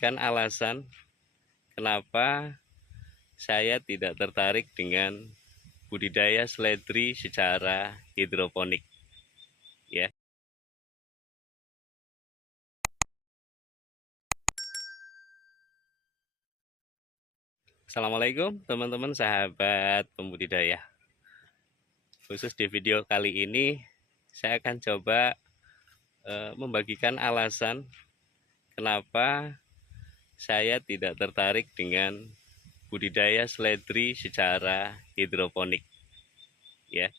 Kan alasan kenapa saya tidak tertarik dengan budidaya seledri secara hidroponik, ya. Assalamualaikum teman-teman sahabat pembudidaya. Khusus di video kali ini saya akan coba membagikan alasan kenapa saya tidak tertarik dengan budidaya seledri secara hidroponik, ya.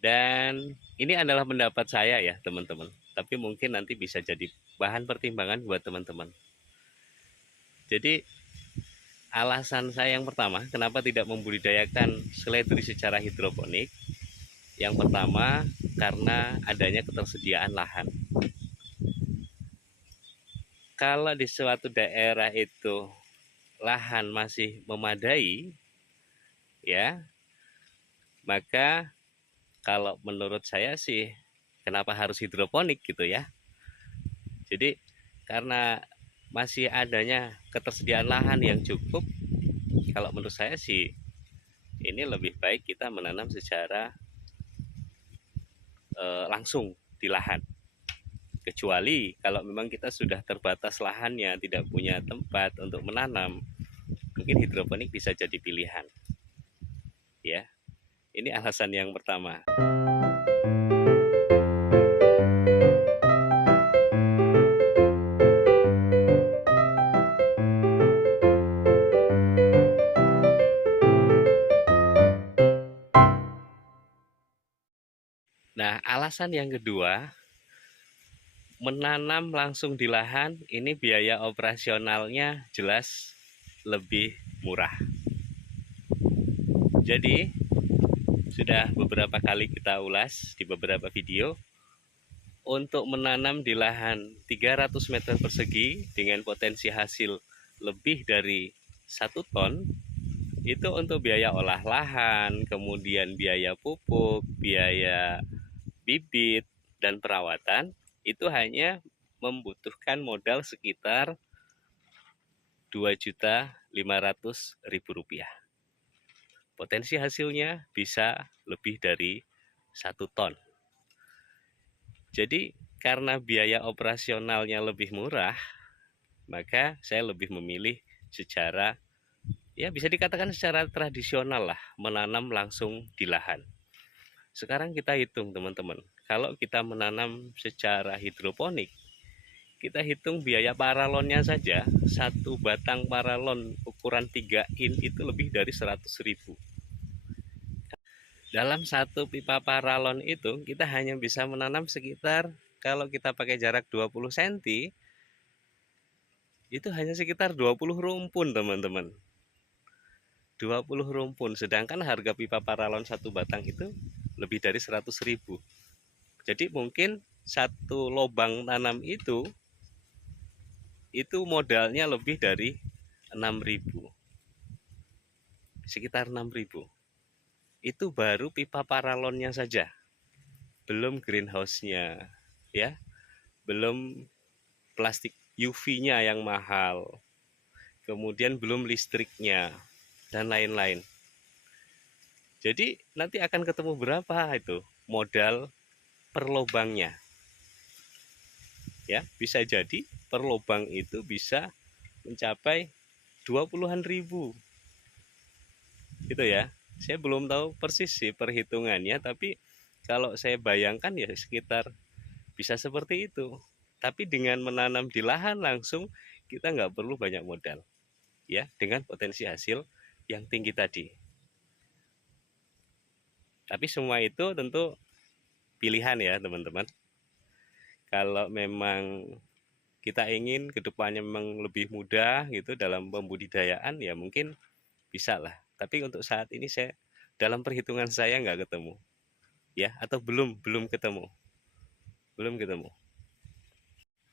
Dan ini adalah pendapat saya ya teman-teman, tapi mungkin nanti bisa jadi bahan pertimbangan buat teman-teman. Jadi alasan saya yang pertama kenapa tidak membudidayakan seledri secara hidroponik, yang pertama karena adanya ketersediaan lahan. Kalau di suatu daerah itu lahan masih memadai, ya, maka kalau menurut saya sih kenapa harus hidroponik gitu ya. Jadi karena masih adanya ketersediaan lahan yang cukup, kalau menurut saya sih ini lebih baik kita menanam secara langsung di lahan. Kecuali kalau memang kita sudah terbatas lahannya, tidak punya tempat untuk menanam, mungkin hidroponik bisa jadi pilihan, ya. Ini alasan yang pertama. Nah, alasan yang kedua, menanam langsung di lahan ini biaya operasionalnya jelas lebih murah. Jadi sudah beberapa kali kita ulas di beberapa video, untuk menanam di lahan 300 meter persegi dengan potensi hasil lebih dari 1 ton, itu untuk biaya olah lahan, kemudian biaya pupuk, biaya bibit, dan perawatan, itu hanya membutuhkan modal sekitar Rp2.500.000. Potensi hasilnya bisa lebih dari 1 ton. Jadi karena biaya operasionalnya lebih murah, maka saya lebih memilih secara, ya bisa dikatakan secara tradisional lah, menanam langsung di lahan. Sekarang kita hitung teman-teman, kalau kita menanam secara hidroponik, kita hitung biaya paralonnya saja, satu batang paralon ukuran 3 in itu lebih dari 100.000. Dalam satu pipa paralon itu kita hanya bisa menanam sekitar, kalau kita pakai jarak 20 cm, itu hanya sekitar 20 rumpun teman-teman. 20 rumpun, sedangkan harga pipa paralon satu batang itu lebih dari 100.000. Jadi mungkin satu lubang tanam itu modalnya lebih dari 6.000, sekitar 6.000. Itu baru pipa paralonnya saja, belum greenhouse-nya, ya, belum plastik UV-nya yang mahal, kemudian belum listriknya, dan lain-lain. Jadi nanti akan ketemu berapa itu modal per lubangnya, ya. Bisa jadi per lubang itu bisa mencapai 20-an ribu, gitu ya. Saya belum tahu persis sih perhitungannya, tapi kalau saya bayangkan ya sekitar bisa seperti itu. Tapi dengan menanam di lahan langsung, kita nggak perlu banyak modal, ya, dengan potensi hasil yang tinggi tadi. Tapi semua itu tentu pilihan ya teman-teman. Kalau memang kita ingin kedepannya memang lebih mudah gitu dalam pembudidayaan, ya mungkin bisa lah. Tapi untuk saat ini saya, dalam perhitungan saya nggak ketemu, ya, atau belum ketemu, belum ketemu.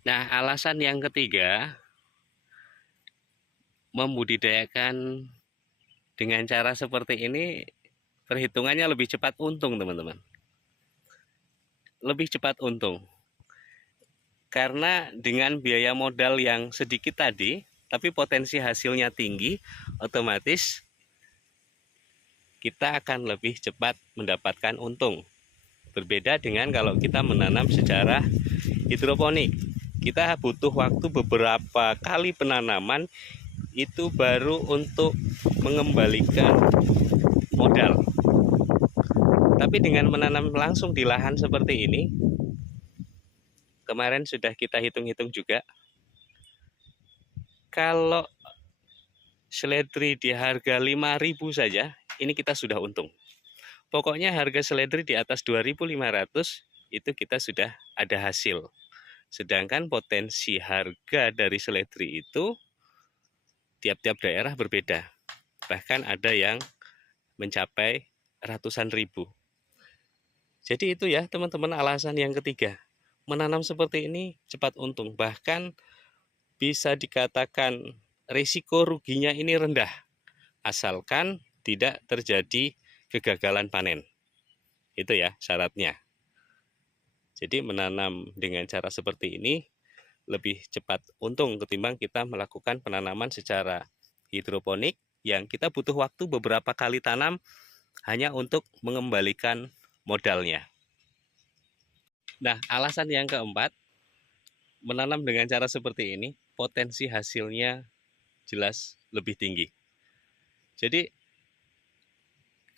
Nah, alasan yang ketiga, membudidayakan dengan cara seperti ini perhitungannya lebih cepat untung teman-teman, lebih cepat untung. Karena dengan biaya modal yang sedikit tadi, tapi potensi hasilnya tinggi, otomatis kita akan lebih cepat mendapatkan untung. Berbeda dengan kalau kita menanam secara hidroponik. Kita butuh waktu beberapa kali penanaman itu baru untuk mengembalikan modal. Tapi dengan menanam langsung di lahan seperti ini, kemarin sudah kita hitung-hitung juga, kalau seledri di harga 5.000 saja, ini kita sudah untung. Pokoknya harga seledri di atas 2.500 itu kita sudah ada hasil. Sedangkan potensi harga dari seledri itu tiap-tiap daerah berbeda. Bahkan ada yang mencapai ratusan ribu. Jadi itu ya teman-teman alasan yang ketiga. Menanam seperti ini cepat untung. Bahkan bisa dikatakan risiko ruginya ini rendah. Asalkan tidak terjadi kegagalan panen. Itu ya syaratnya. Jadi menanam dengan cara seperti ini lebih cepat untung ketimbang kita melakukan penanaman secara hidroponik yang kita butuh waktu beberapa kali tanam hanya untuk mengembalikan modalnya. Nah, alasan yang keempat, menanam dengan cara seperti ini potensi hasilnya jelas lebih tinggi. Jadi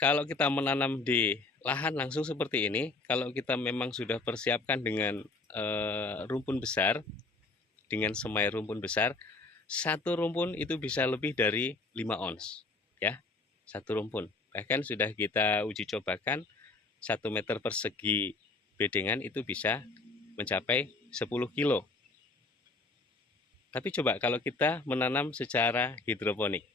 kalau kita menanam di lahan langsung seperti ini, kalau kita memang sudah persiapkan dengan rumpun besar, dengan semai rumpun besar, satu rumpun itu bisa lebih dari 5 ons, ya, satu rumpun. Bahkan sudah kita uji cobakan 1 meter persegi bedengan itu bisa mencapai 10 kilo. Tapi coba kalau kita menanam secara hidroponik,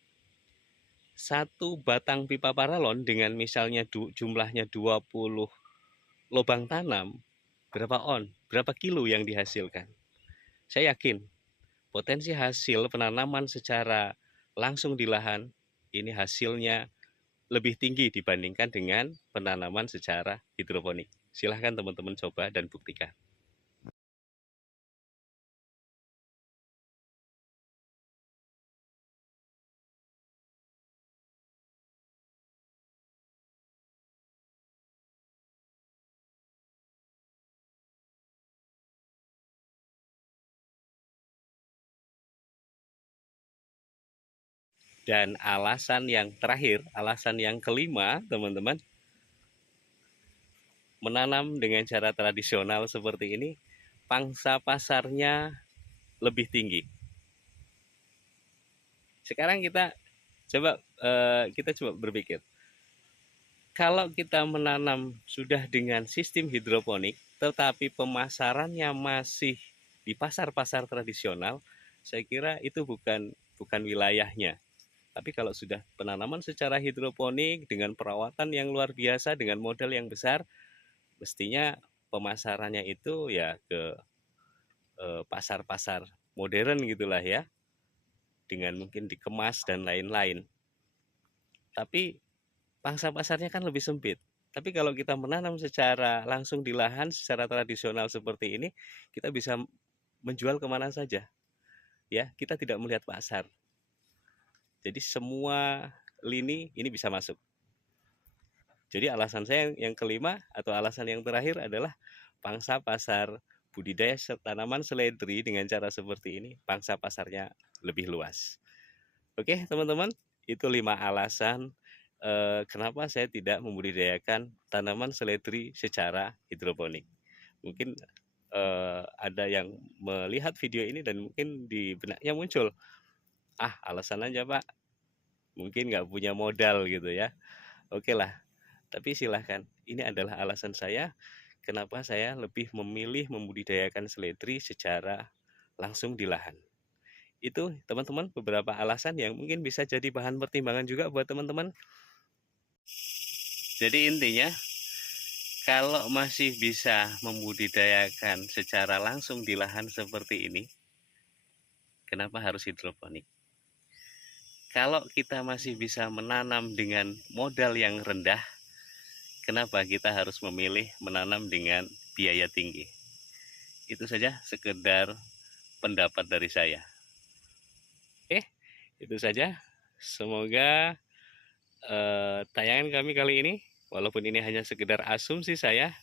satu batang pipa paralon dengan misalnya jumlahnya 20 lubang tanam, berapa on, berapa kilo yang dihasilkan? Saya yakin potensi hasil penanaman secara langsung di lahan ini hasilnya lebih tinggi dibandingkan dengan penanaman secara hidroponik. Silahkan teman-teman coba dan buktikan. Dan alasan yang terakhir, alasan yang kelima, teman-teman, menanam dengan cara tradisional seperti ini, pangsa pasarnya lebih tinggi. Sekarang kita coba berpikir, kalau kita menanam sudah dengan sistem hidroponik, tetapi pemasarannya masih di pasar-pasar tradisional, saya kira itu bukan wilayahnya. Tapi kalau sudah penanaman secara hidroponik dengan perawatan yang luar biasa, dengan modal yang besar, mestinya pemasarannya itu ya ke pasar-pasar modern gitulah ya, dengan mungkin dikemas dan lain-lain. Tapi pangsa pasarnya kan lebih sempit. Tapi kalau kita menanam secara langsung di lahan, secara tradisional seperti ini, kita bisa menjual kemana saja. Ya, kita tidak melihat pasar. Jadi semua lini ini bisa masuk. Jadi alasan saya yang kelima atau alasan yang terakhir adalah pangsa pasar budidaya tanaman seledri dengan cara seperti ini, pangsa pasarnya lebih luas. Oke teman-teman, itu 5 alasan kenapa saya tidak membudidayakan tanaman seledri secara hidroponik. Mungkin ada yang melihat video ini dan mungkin di benaknya muncul, alasan aja Pak, mungkin nggak punya modal gitu ya. Oke lah, tapi silahkan, ini adalah alasan saya kenapa saya lebih memilih membudidayakan seledri secara langsung di lahan. Itu teman-teman beberapa alasan yang mungkin bisa jadi bahan pertimbangan juga buat teman-teman. Jadi intinya, kalau masih bisa membudidayakan secara langsung di lahan seperti ini, kenapa harus hidroponik? Kalau kita masih bisa menanam dengan modal yang rendah, kenapa kita harus memilih menanam dengan biaya tinggi? itu saja sekedar pendapat dari saya. Oke, itu saja. Semoga tayangan kami kali ini, walaupun ini hanya sekedar asumsi saya,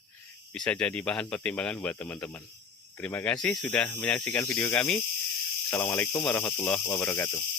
bisa jadi bahan pertimbangan buat teman-teman. Terima kasih sudah menyaksikan video kami. Assalamualaikum warahmatullahi wabarakatuh.